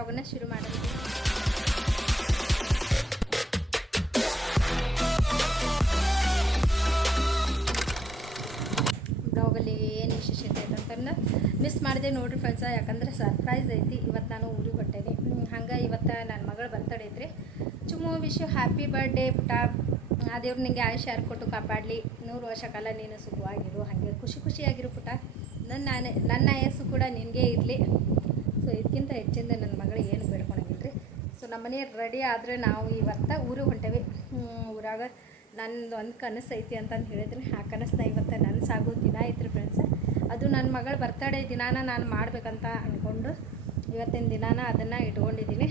ವ್ಲಾಗನ್ನ ಶುರು ಮಾಡಿದ್ವಿ. ಬ್ಲಾಗಲ್ಲಿ ಏನು ವಿಶೇಷತೆ ಐತೆ ಅಂತಂದು ಮಿಸ್ ಮಾಡಿದೆ ನೋಡ್ರಿ ಫ್ರೆಂಡ್ಸ. ಯಾಕಂದ್ರೆ ಸರ್ಪ್ರೈಸ್ ಐತಿ. ಇವತ್ತು ನಾನು ಊರಿಗೆ ಹೊಟ್ಟೇನಿ. ಹಂಗೆ ಇವತ್ತು ನನ್ನ ಮಗಳ ಬರ್ತಡೇ ಐತ್ರಿ. ಚುಮ್ಮು ವಿಶ್ ಹ್ಯಾಪಿ ಬರ್ಡೇ ಪುಟ. ಆ ದೇವ್ರು ನಿಂಗೆ ಆಯುಷ್ಯ ಯಾರು ಕೊಟ್ಟು ಕಾಪಾಡಲಿ. 100 ವರ್ಷ ಕಾಲ ನೀನು ಸುಖವಾಗಿರು, ಹಾಗೆ ಖುಷಿಯಾಗಿರು ಪುಟ. ನನ್ನ ಆಯಸ್ಸು ಕೂಡ ನಿನಗೆ ಇರಲಿ. ಸೊ ಇದಕ್ಕಿಂತ ಹೆಚ್ಚಿಂದ ನನ್ನ ಮಗಳು ಏನು ಬೇಡ್ಕೊಳಂಗಿಲ್ರಿ. ಸೊ ನಮ್ಮ ಮನೆ ರೆಡಿ ಆದರೆ ನಾವು ಇವತ್ತು ಊರಿಗೆ ಹೊಂಟೇವಿ. ಊರಾಗ ನಂದು ಒಂದು ಕನಸು ಐತಿ ಅಂತಂದು ಹೇಳಿದ್ರಿ. ಆ ಕನಸನ್ನ ಇವತ್ತು ನನಸಾಗೋ ದಿನ ಐತ್ರಿ ಫ್ರೆಂಡ್ಸ್. ಅದು ನನ್ನ ಮಗಳ ಬರ್ತಡೇ ದಿನಾನ ನಾನು ಮಾಡಬೇಕಂತ ಅಂದ್ಕೊಂಡು ಇವತ್ತಿನ ದಿನಾನ ಅದನ್ನು ಇಟ್ಕೊಂಡಿದ್ದೀನಿ.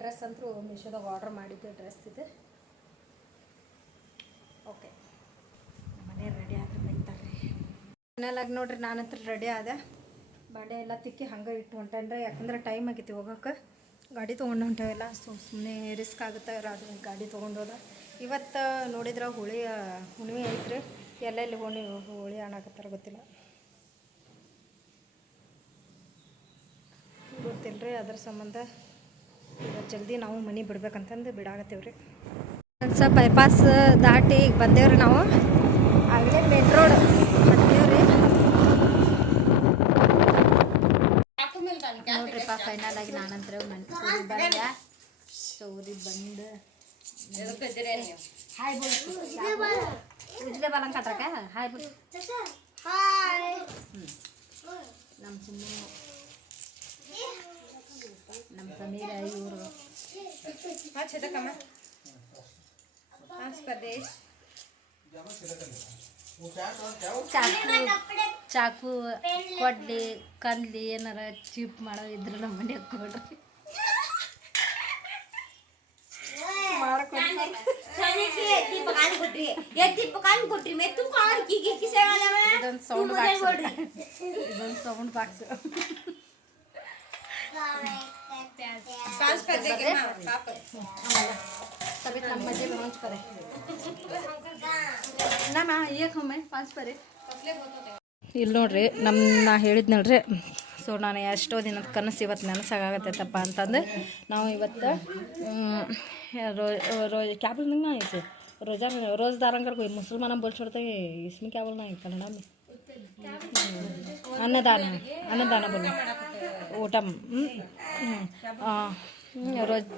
ಡ್ರೆಸ್ ಅಂತೂ ಮೀಶೋದಾಗ ಆರ್ಡ್ರ್ ಮಾಡಿದ್ದು ಡ್ರೆಸ್ ಇದು. ಓಕೆ, ಮನೆ ರೆಡಿ ಆದರೆ ಬೈತಾರೆ. ಮನೇಲಾಗ ನೋಡ್ರಿ ನಾನಂತರ ರೆಡಿ ಆದೆ. ಬಾಂಡೆ ಎಲ್ಲ ತಿಕ್ಕಿ ಹಂಗೆ ಇಟ್ಟು ಹೊಂಟೇನ್ರಿ. ಯಾಕಂದ್ರೆ ಟೈಮ್ ಆಗೈತಿ ಹೋಗೋಕೆ. ಗಾಡಿ ತೊಗೊಂಡು ಹೊಂಟೇವೆಲ್ಲ. ಸೊ ಸುಮ್ಮನೆ ರಿಸ್ಕ್ ಆಗುತ್ತೆ ಅದು ಗಾಡಿ ತೊಗೊಂಡೋದ. ಇವತ್ತು ನೋಡಿದ್ರೆ ಹುಣ್ಣಿಮೆ ಐತ್ರಿ. ಎಲ್ಲೆಲ್ಲಿ ಹೋಳಿ ಆಡಕತ್ತಾರ ಗೊತ್ತಿಲ್ಲ, ಗೊತ್ತಿಲ್ಲರಿ. ಅದ್ರ ಸಂಬಂಧ ಇವತ್ತು ಜಲ್ದಿ ನಾವು ಮನೆ ಬಿಡ್ಬೇಕಂತಂದು ಬಿಡಾಕತ್ತೀವ್ರಿ. ಸ್ವಲ್ಪ ಬೈಪಾಸ್ ದಾಟಿ ಈಗ ಬಂದೇವ್ರಿ ನಾವು. ಆಗಲೇ ಮೇನ್ ರೋಡ್ ಹತ್ತೇವ್ರಿ. ನೋಡ್ರಿಪ್ಪ, ಫೈನಲ್ ಆಗಿ ನಾನಂತರ ಊರಿಗೆ ಬಂದೆ. ಸೊ ಊರಿಗೆ ಬಂದು ಹಾಯ್ ಬೋಲ್ ಉಜ್ಲೆ ಬಾಲಂಗ್ ಕಟ್ರಕ ಹಾಯ್ ಬೋಲ್. ನಮ್ಮ ಸುಮ್ಮನೆ ನಮ್ಮ ಸಮೀರ ಇವರು ಚಾಕು ಕೊಡ್ಲಿ ಕಂದ್ಲಿ ಏನಾರ ಚೀಪ್ ಮಾಡೋ ಇದ್ರು ನಮ್ಮ ಮನೆಗೆ ಕೊಡ್ರಿ. ಇದೊಂದು ಸೌಂಡ್ ಬಾಕ್ಸ್. ಇಲ್ಲಿ ನೋಡ್ರಿ, ನಾ ಹೇಳಿದ್ನಲ್ರಿ. ಸೊ ನಾನು ಎಷ್ಟೋ ದಿನದ ಕನಸು ಇವತ್ತು ನನಸಾಗತ್ತೈತಪ್ಪ ಅಂತಂದು ನಾವು ಇವತ್ತು क्या बोल ना इसे रोज़दारंगर कोई मुसलमान बोल छोड़ते हैं. इसमें क्या बोलना है कन्नड़ा में? अन्नदान बोलो ऊटम ರೋಜ್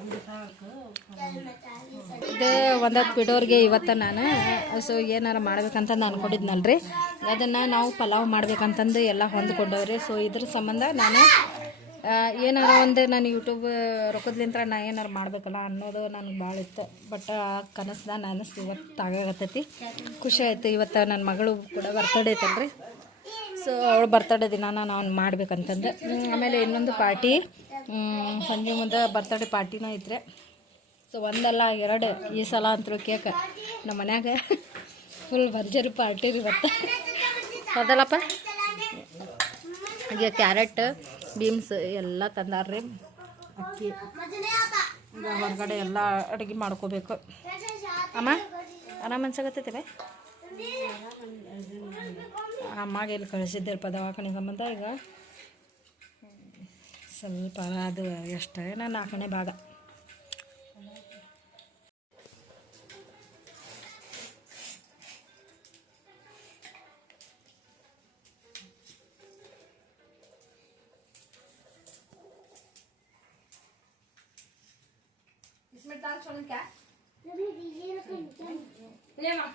ಇದೇ ಒಂದತ್ತು ಬಿಡೋರಿಗೆ ಇವತ್ತು ನಾನು ಸೊ ಏನಾರ ಮಾಡ್ಬೇಕಂತಂದು ಅಂದ್ಕೊಂಡಿದ್ನಲ್ರಿ. ಅದನ್ನು ನಾವು ಪಲಾವ್ ಮಾಡ್ಬೇಕಂತಂದು ಎಲ್ಲ ಹೊಂದ್ಕೊಂಡವ್ರಿ. ಸೊ ಇದ್ರ ಸಂಬಂಧ ನಾನು ಏನಾರ ಒಂದು ನಾನು ಯೂಟ್ಯೂಬ್ ರೊಕ್ಕದ್ಲಿಂತ್ರ ನಾ ಏನಾರು ಮಾಡಬೇಕಲ್ಲ ಅನ್ನೋದು ನನಗೆ ಭಾಳ ಇತ್ತು. ಬಟ್ ಆ ಕನಸನ್ನ ನಾನು ಇವತ್ತು ಆಗಾಗತ್ತೈತಿ. ಖುಷಿ ಆಯಿತು. ಇವತ್ತು ನನ್ನ ಮಗಳು ಕೂಡ ಬರ್ತಡೇ ಐತಲ್ರಿ. ಸೊ ಅವಳು ಬರ್ತಡೇ ದಿನ ನಾನು ಮಾಡ್ಬೇಕಂತಂದು. ಆಮೇಲೆ ಇನ್ನೊಂದು ಪಾರ್ಟಿ ಸಂಜೆ ಮುಂದೆ ಬರ್ತಡೇ ಪಾರ್ಟಿನೂ ಐತ್ರಿ. ಸೊ ಒಂದಲ್ಲ ಎರಡು ಈ ಸಲ ಅಂತೂ ಕೇಕ್ ನಮ್ಮ ಮನ್ಯಾಗ ಫುಲ್ ಭರ್ಜರಿ ಪಾರ್ಟಿ ರೀ ಇವತ್ತು. ಹೌದಲ್ಲಪ್ಪ? ಈಗ ಕ್ಯಾರೆಟ್ ಬೀನ್ಸ್ ಎಲ್ಲ ತಂದಾರ್ರಿ. ಅಕ್ಕಿ ಈಗ ಹೊರಗಡೆ ಎಲ್ಲ ಅಡುಗೆ ಮಾಡ್ಕೋಬೇಕು. ಅಮ್ಮ ಆರಾಮ ಅನ್ಸಕತ್ತೈತೆ. ಅಮ್ಮಗೆ ಇಲ್ಲಿ ಕಳಿಸಿದ್ದೇರಪ್ಪ ದವಾಖಾನೆ ಸಂಬಂಧ. ಈಗ ಸ್ವಲ್ಪ ಅದು ಎಷ್ಟೇ ನಾನು 4ನೇ ಭಾಗ. इसमें दाल छोड़न क्या ले मां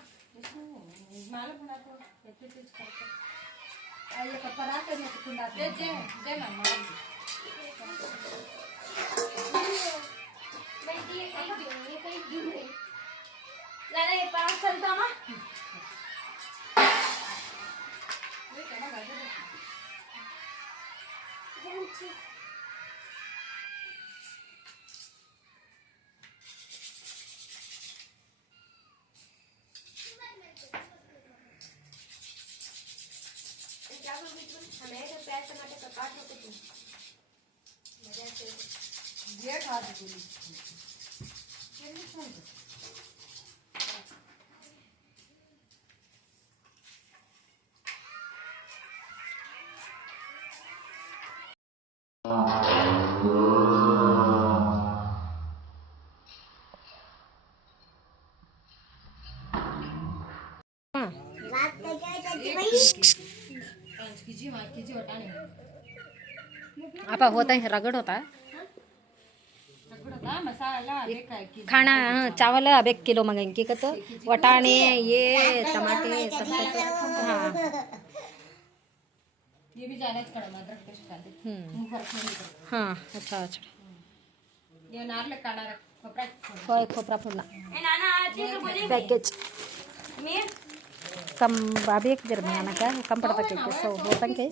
माल बना को ऐसे चीज करके आइए पराठे में कुंडा दे ना मां मैं ये कहीं गिर गई लाला ये पराठा चलता मां ये क्या कर रहे हो. ये खा दीजिए. आपा होता है रगड़ होता खाना चावल अब 1 किलो मंगाएंगे क्या तो वटाने ये टमाटे सब हाँ ये भी जाने कड़ा अदरक पेस्ट डाल दे मुंह फर्क नहीं करता हाँ अच्छा अच्छा ये नारले काड़ा खोपरा खोपरा फुल्ला पैकेज कम अभी एक जर बनाना क्या कम पड़ता केक 100 होता के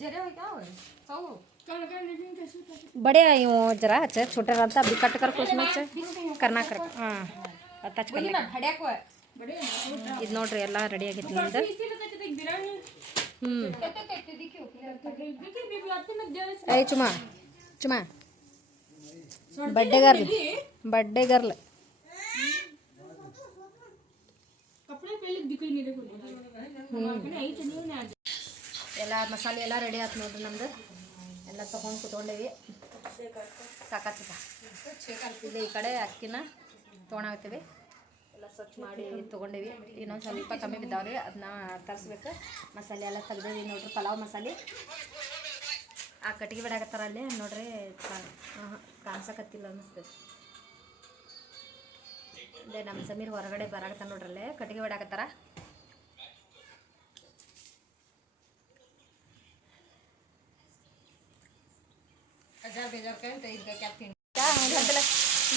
बड़े आयु जरा अच्छा छोटे रहता अभी कट कर कुछ में करना कर हाँ टच करने ಇದು ನೋಡ್ರಿ ಎಲ್ಲ ರೆಡಿ ಆಗೈತಿ ನಿಮ್ದು ಏ ಚುಮಾ ಚುಮಾ बर्थडे गर्ल ಎಲ್ಲ ಮಸಾಲೆ ಎಲ್ಲ ರೆಡಿ ಆಯ್ತು ನೋಡ್ರಿ ನಮ್ದು ಎಲ್ಲ ತೊಗೊಂಡು ಕುತ್ಕೊಂಡೇವಿ ಸಾಕಾಗ್ತದ ಇಲ್ಲಿ ಈ ಕಡೆ ಅಕ್ಕಿನ ತೊಗೊಳಾಗ್ತೀವಿ ಎಲ್ಲ ಸ್ವಚ್ಛ ಮಾಡಿ ತೊಗೊಂಡೇವಿ ಇನ್ನೊಂದು ಸ್ವಲ್ಪ ಕಮ್ಮಿ ಬಿದ್ದಾವ್ರಿ ಅದನ್ನ ತರಿಸ್ಬೇಕು ಮಸಾಲೆ ಎಲ್ಲ ತೆಗ್ದೇವಿ ನೋಡ್ರಿ ಪಲಾವ್ ಮಸಾಲೆ ಆ ಕಟ್ಟಿಗೆ ಬಿಡಾಕತ್ತಾರ ಅಲ್ಲಿ ನೋಡ್ರಿ ಕಾಣಿಸಕತ್ತಿಲ್ಲ ಅನ್ನಿಸ್ತದೆ ಅಲ್ಲೇ ನಮ್ಮ ಸಮೀರ್ ಹೊರಗಡೆ ಬರಾಕತ್ತಾರ ನೋಡ್ರಲ್ಲೇ ಕಟ್ಟಿಗೆ ಬಿಡಾಕತ್ತಾರ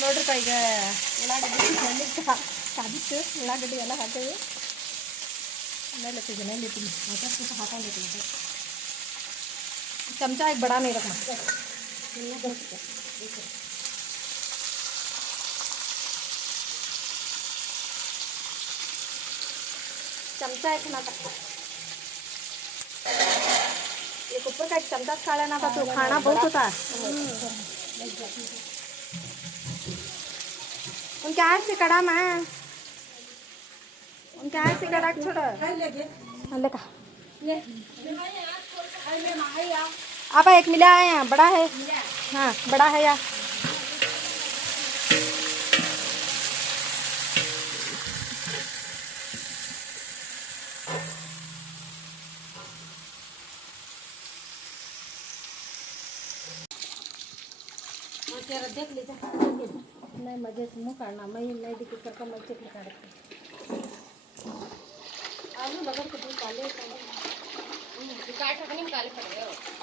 ನೋಡ್ರಿಪ್ಪ ಈಗ ಉಳ್ಳಾಗಡ್ಡಿ ಕಾದಿತ್ತು ಉಳ್ಳಾಗಡ್ಡಿ ಎಲ್ಲ ಹಾಕೇವಿ ಆಮೇಲೆ ಜನಲ್ಲಿ ಹಾಕೊಂಡಿರ್ತೀನಿ चमचा एक बड़ा नहीं रखना चमचा एक ना एक ऊपर का एक चमचा खा लेना था तो खाना बहुत होता है उनके हाथ से कड़ा मैं उनके हाथ से कड़ा छोड़ा ले का आप एक मिला है यहाँ बड़ा है हाँ बड़ा है यार देख लीजिए नहीं मजे से मुँह काटना मैं नहीं दिखी करके मैं चित्र काटती आलू लगा के दूध डाले काट नहीं निकाले पड़े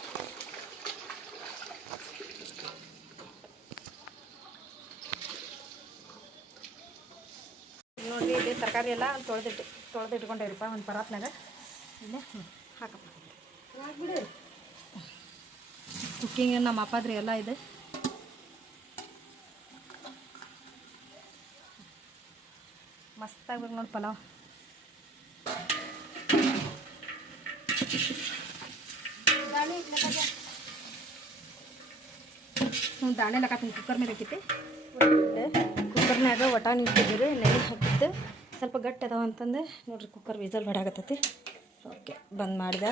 ನೋಡ್ರಿ ಇಲ್ಲಿ ತರಕಾರಿ ಎಲ್ಲ ತೊಳೆದಿಟ್ಕೊಂಡಿರಪ್ಪ ಒಂದು ಪರಾತ್ನಾಗ ಇಲ್ಲೇ ಹಾಕಪ್ಪ ಹಾಕ್ಬಿಡು ಕುಕ್ಕಿಂಗ್ ನಮ್ಮ ಅಪ್ಪದ್ರಿ ಎಲ್ಲ ಇದೆ ಮಸ್ತಾಗ್ಬೇಕು ನೋಡಿ ಪಲಾವ್ ದಾಣೆ ಲಕಾತೀನಿ ಕುಕ್ಕರ್ ಮೇಲೆ ಇಟ್ಟಿದ್ದೆ ಕುಕ್ಕರ್ನಾಗ ಒಟಾಣಿ ಇಟ್ಟಿದ್ದೀರಿ ನೆನೆ ಹಾಕಿದ್ದು ಸ್ವಲ್ಪ ಗಟ್ಟಿ ಅದಾವ ಅಂತಂದು ನೋಡ್ರಿ ಕುಕ್ಕರ್ ವಿಸಲ್ ಹೊಡಾಗತ್ತೈತಿ ಓಕೆ ಬಂದ್ ಮಾಡಿದೆ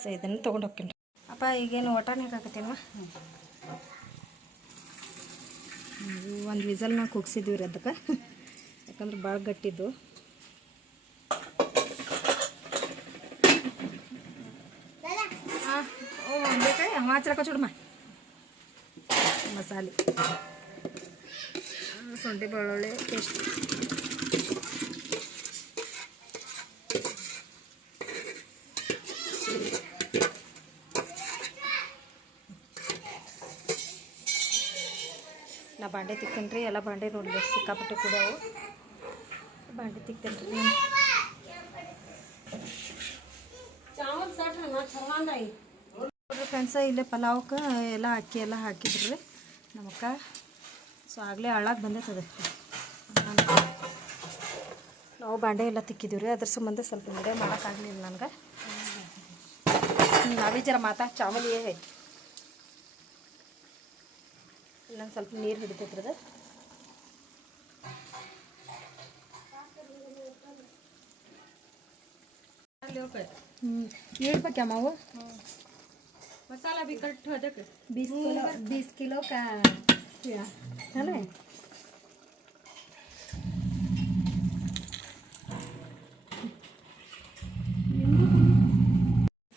ಸೊ ಇದನ್ನು ತೊಗೊಂಡು ಹೋಗ್ತೀನಿ ಅಪ್ಪ ಈಗೇನು ಒಟಾಣಿ ಹಾಕಾಕತ್ತೀನವ ಒಂದು ವಿಸಲ್ನ ಕುಗ್ಸಿದ್ವಿ ರೀ ಅದಕ್ಕೆ ಯಾಕಂದ್ರೆ ಭಾಳ ಗಟ್ಟಿದ್ದು ಹಾಂ ಓ ಬೇಕಾ ಮಾಚರಕ ಚೂಡಮ್ಮ ಮಸಾಲೆ ಶುಂಠಿ ಬೆಳ್ಳುಳ್ಳಿ ಪೇಸ್ಟ್ ನಾ ಬಾಂಡೆ ತಿಕ್ತೇನೆ ರೀ ಎಲ್ಲ ಬಾಂಡೆ ನೋಡಿದೆ ಸಿಕ್ಕಾಪಟ್ಟೆ ಕುಡಿಯವು ಬಾಂಡೆ ತಿಕ್ತೇನೆ ರೀ ನೋಡ್ರಿ ಫ್ರೆಂಡ್ಸ ಇಲ್ಲೇ ಪಲಾವ್ಗೆ ಎಲ್ಲ ಅಕ್ಕಿ ಎಲ್ಲ ಹಾಕಿದ್ರಿ ನಮಕ್ಕ ಸೊ ಆಗಲೇ ಹಳ್ಳಾಗಿ ಬಂದೈತದೆ ನಾವು ಬಾಂಡೆ ಎಲ್ಲ ತಿಕ್ಕಿದ್ದೀವಿ ರೀ ಅದ್ರ ಸಂಬಂಧ ಸ್ವಲ್ಪ ವಿಡಿಯೋ ಮಾಡೋಕ್ಕಾಗಲಿಲ್ಲ ನನಗೆ ನಾವೇ ಜರ ಮಾತಾ ಚಾವಲ್ ಐತಿ ಇನ್ನೊಂದು ಸ್ವಲ್ಪ ನೀರು ಹಿಡಿತೈತ್ರಿ ಅದು ये रुपये क्या माओ मसाला भी कट हो जाए 20 किलो का है ना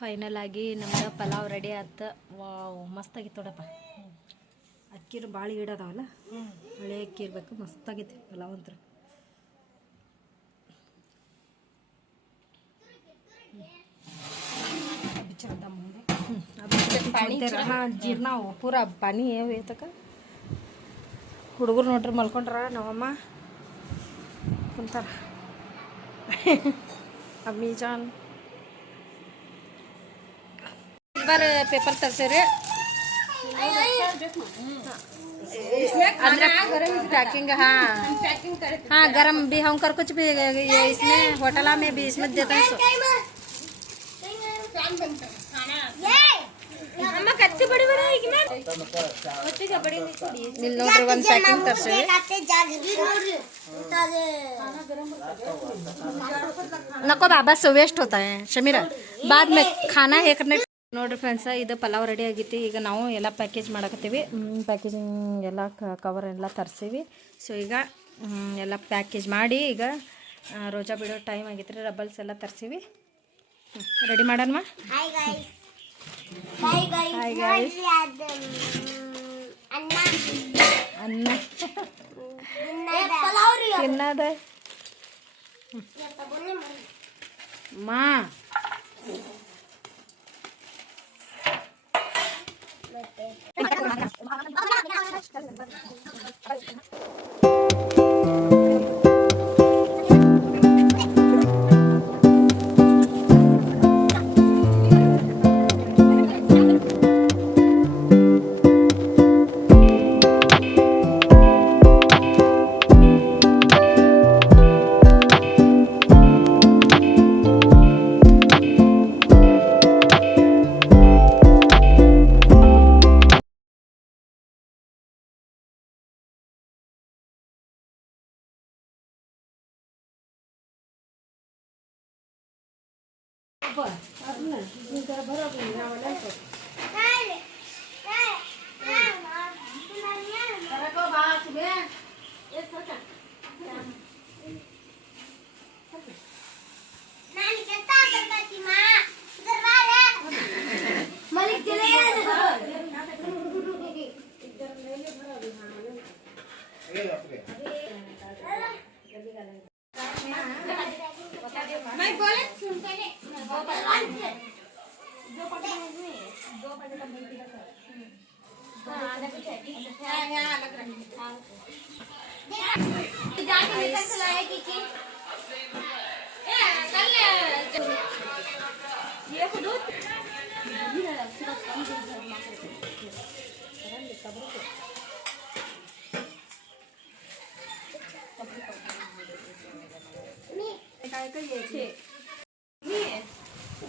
ಫೈನಲ್ ಆಗಿ ನಮ್ದು ಪಲಾವ್ ರೆಡಿ ಆಯ್ತು. ವಾವ್ ಮಸ್ತಾಗಿತ್ತು ನೋಡಪ್ಪ. ಅಕ್ಕಿರು ಭಾಳ ಇಡೋದವಲ್ಲ, ಹಳೆ ಅಕ್ಕಿ ಇರಬೇಕು. ಮಸ್ತಾಗೈತಿ ಪಲಾವ್ ಅಂತ. ಹಾಂ ಜೀರ್ಣ ಪೂರ ಪಾನಿ ಏತಕ ಹುಡುಗರು ನೋಡ್ರಿ ಮಲ್ಕೊಂಡ್ರ. ನಮ್ಮಮ್ಮ ಕುಂತಾರ. ಅಮ್ಮಿಜಾನ್ ಸಿಲ್ವರ್ ಪೇಪರ್ ತರ್ಸೇರಿ पैकिंग। हाँ हाँ गरम भी हम कर कुछ भी इसमें होटला में भी इसमें देते हैं। ನೋಡ್ರಿ ಒಂದು ಪ್ಯಾಕಿಂಗ್ ತರ್ಸೇವಿ. नको बाबा से वेस्ट होता है शमीरा, बाद में खाना है करने. ನೋಡ್ರಿ ಫ್ರೆಂಡ್ಸ, ಇದು ಪಲಾವ್ ರೆಡಿ ಆಗೈತಿ. ಈಗ ನಾವು ಎಲ್ಲ ಪ್ಯಾಕೇಜ್ ಮಾಡಕತ್ತೀವಿ. ಪ್ಯಾಕೇಜಿಂಗ್ ಎಲ್ಲ ಕವರ್ ಎಲ್ಲ ತರಿಸೀವಿ. ಸೊ ಈಗ ಎಲ್ಲ ಪ್ಯಾಕೇಜ್ ಮಾಡಿ ಈಗ ರೋಜಾ ಬಿಡೋ ಟೈಮ್ ಆಗೈತಿ ರೀ. ರಬ್ಬಲ್ಸ್ ಎಲ್ಲ ತರಿಸೀವಿ. ರೆಡಿ ಮಾಡೋಣ. Hi guys. ಅನ್ನ ತಿನ್ನದ ಮಾ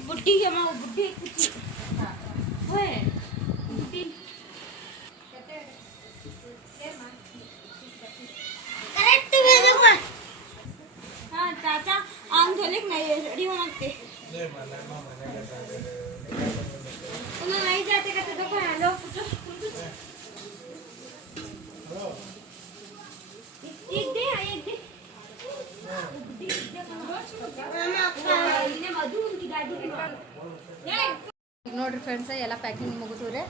बुड्ढी है माँ, बुड्ढी कुछ वो है बुड्ढी करेक्ट भेजो माँ. हाँ चाचा आम धोने के नहीं रेडी होना के उन्हें नहीं जाते कहते देखो हेलो कुछ एक दे ನೋಡ್ರಿ ಫ್ರೆಂಡ್ಸ್, ಎಲ್ಲ ಪ್ಯಾಕಿಂಗ್ ಮುಗಿದವ್ರೆ.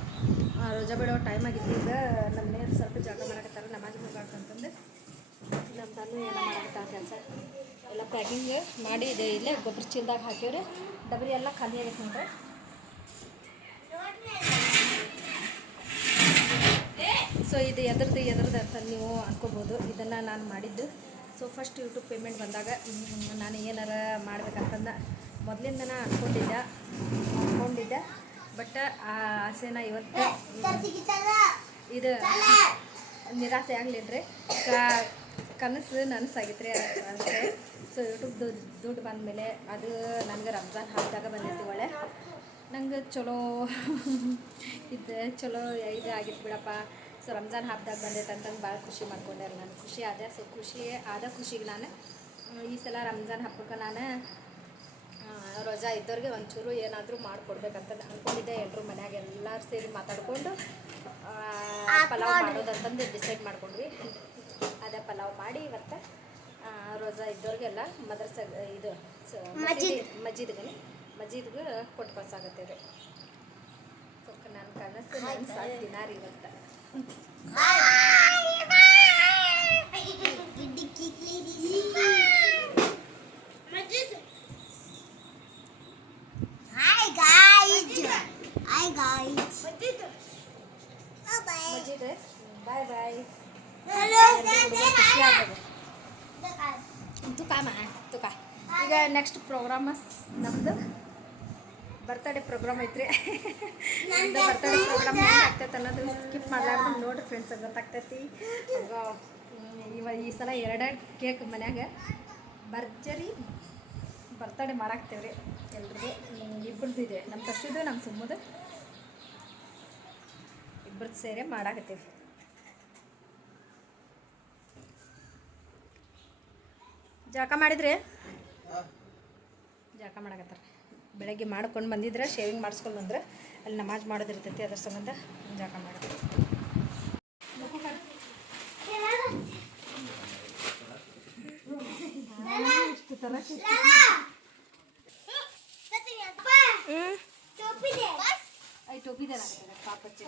ರೋಜಾ ಬಿಡೋ ಟೈಮ್ ಆಗಿತ್ತು. ಈಗ ನಮ್ಮ ಮನೆಯವ್ರು ಸ್ವಲ್ಪ ಜಾಗ ಮಾಡಕತ್ತಾರ, ನಮಾಜ್ ಮುಗಾಕಂತಂದು ನಮ್ಮ ತಾನು ಎಲ್ಲ ಮಾಡಕತ್ತಾರ ಕೆಲಸ. ಎಲ್ಲ ಪ್ಯಾಕಿಂಗ್ ಮಾಡಿ ಇದೆ ಇಲ್ಲೇ ಗೊಬ್ಬರ ಚೀಲದಾಗ ಹಾಕಿವ್ರಿ. ಡಬರಿ ಎಲ್ಲ ಖಾಲಿ ಆಗೈತೆ ನೋಡ್ರಿ. ಸೊ ಇದು ಎದ್ರದ್ದು ಅಂತ ನೀವು ಅನ್ಕೋಬೋದು. ಇದನ್ನು ನಾನು ಮಾಡಿದ್ದು. ಸೊ ಫಸ್ಟ್ ಯೂಟ್ಯೂಬ್ ಪೇಮೆಂಟ್ ಬಂದಾಗ ನಾನು ಏನಾರ ಮಾಡ್ಬೇಕಂತಂದು ಮೊದಲಿಂದನೇ ಅಂದ್ಕೊಂಡಿದ್ದೆ. ಬಟ್ ಆ ಆಸೆನ ಇವತ್ತು ಇದು ನಿರಾಸೆ ಆಗಲಿಲ್ಲ ರೀ. ಕನಸು ನನಸಾಗಿತ್ತು ರೀ ಅಷ್ಟೇ. ಸೊ ಯೂಟ್ಯೂಬ್ದು ದುಡ್ಡು ಬಂದಮೇಲೆ ಅದು ನನಗೆ ರಂಜಾನ್ ಹಬ್ಬದಾಗ ಬಂದೈತಿ. ಒಳ್ಳೆ ನಂಗೆ ಚಲೋ ಚಲೋ ಇದು ಆಗಿತ್ತು ಬಿಡಪ್ಪ. ಸೊ ರಂಜಾನ್ ಹಬ್ಬದಾಗ ಬಂದೈತೆ ಅಂತಂದು ಭಾಳ ಖುಷಿ ಮಾಡ್ಕೊಂಡೆ. ನಾನು ಖುಷಿ ಆದ. ಸೊ ಖುಷಿಗೆ ನಾನು ಈ ಸಲ ರಂಜಾನ್ ಹಬ್ಬಕ್ಕೆ ನಾನು ರೋಜಾ ಇದ್ದವ್ರಿಗೆ ಒಂಚೂರು ಏನಾದರೂ ಮಾಡಿಕೊಡ್ಬೇಕಂತಂದು ಅಂದ್ಕೊಂಡಿದ್ದೆ. ಎಲ್ಲರೂ ಮನ್ಯಾಗ ಎಲ್ಲರೂ ಸೇರಿ ಮಾತಾಡಿಕೊಂಡು ಪಲಾವ್ ಮಾಡೋದಂತಂದು ಡಿಸೈಡ್ ಮಾಡ್ಕೊಂಡ್ವಿ. ಅದೇ ಪಲಾವ್ ಮಾಡಿ ಇವತ್ತು ರೋಜಾ ಇದ್ದವ್ರಿಗೆಲ್ಲ ಮದರ್ಸ ಇದು ಮಸ್ಜಿದ್ಗೆ ಮಜೀದ್ಗೆ ಕೊಟ್ಟು ಕಳ್ಸಾಗತ್ತೆ ರೀ ಸ್ವಲ್ಪ ನನ್ನ ಕನಸು ದಿನ ರೀ ಇವತ್ತು ಮಜೀದ್ ಬಾಯ್ ಬಾಯ್ ಖುಷಿ ಆಗ್ತದೆ ತುಕ ಈಗ ನೆಕ್ಸ್ಟ್ ಪ್ರೋಗ್ರಾಮ್ ನಮ್ಮದು ಬರ್ತಡೇ ಪ್ರೋಗ್ರಾಮ್ ಐತ್ರಿ ನಮ್ಮದು ಬರ್ತಡೇ ಪ್ರೋಗ್ರಾಮ್ ಹೆಂಗೆ ಆಗ್ತೈತೆ ಅನ್ನೋದು ಸ್ಕಿಪ್ ಮಾಡಲಾರ್ದು ನೋಡಿರಿ ಫ್ರೆಂಡ್ಸ್ ಗೊತ್ತಾಗ್ತೈತಿ ಈ ಸಲ 2 ಕೇಕ್ ಮನ್ಯಾಗ ಭರ್ಜರಿ ಬರ್ತಡೇ ಮಾಡಾಕ್ತೇವೆ ರೀ ಎಲ್ರಿಗೂ ಇಬ್ಬರದ್ದು ಇದೆ ನಮ್ಮ ಕಷ್ಟದ್ದು ನಮ್ಮ ಸುಮ್ಮದು ಇಬ್ಬರದ್ದು ಸೇರಿ ಮಾಡಾಕತ್ತೀವಿ ಜಳಕ ಮಾಡಿದ್ರಿ ಜಳಕ ಮಾಡಕತ್ತಾರ ಬೆಳಗ್ಗೆ ಮಾಡ್ಕೊಂಡು ಬಂದಿದ್ರೆ ಶೇವಿಂಗ್ ಮಾಡಿಸ್ಕೊಂಡು ಬಂದ್ರೆ ಅಲ್ಲಿ ನಮಾಜ್ ಮಾಡೋದಿರ್ತೈತಿ ಅದ್ರ ಸಂಬಂಧ ಜಳಕ ಮಾಡ್ತಾರೆ ಇಷ್ಟು ಥರ ಟೋಪಿ ಪಾಪಚ್ಚಿ